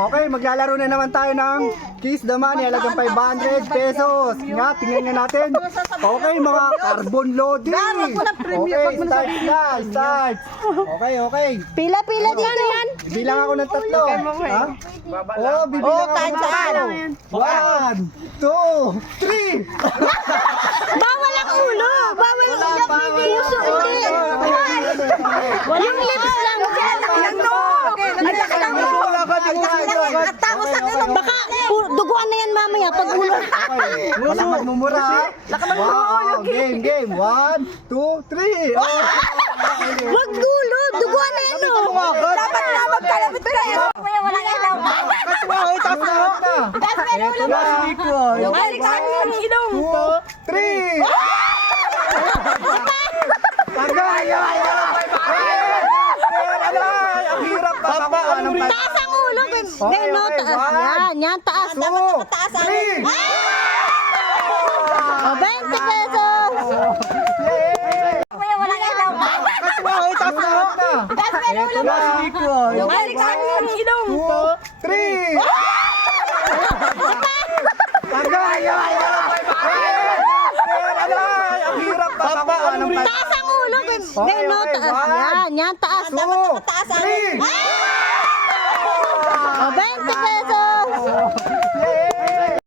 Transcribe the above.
Okay, maglalaro na naman tayo ng Kiss the Money, halagang 500 pesos. Nga, tingnan nga natin. Okay, mga carbon loading. Okay, start na, start. Okay. Pila dito. Bilang ako ng tatlo. Ha? Oh, bibilang ako ng tatlo. 1, 2, 3. Bawal ang ulo. Bawal ang puso. Hindi. Yung lips lang. Baka duguan na yan mamaya pag ulo. Wala magmumura. Wow, game. 1, 2, 3. Wag ulo. Duguan na yan Dapat na magkalapit kayo. Wala ilaw. Taas na. Ito na. Ay, kami inom. 2, 3. Tagay! Ang hirap pa pakuha ng Taas ang ulo. No, taas. Yan, taas. 2, 3. O, 20 pesos. Wala ilaw. Taas na. Ito na. Ay, kami inom. 2, 3. Tagay! Ang hirap pa pakuha ng Taas ang ulo. No, taas. Yan, taas. 2, 3. O, 20 pesos.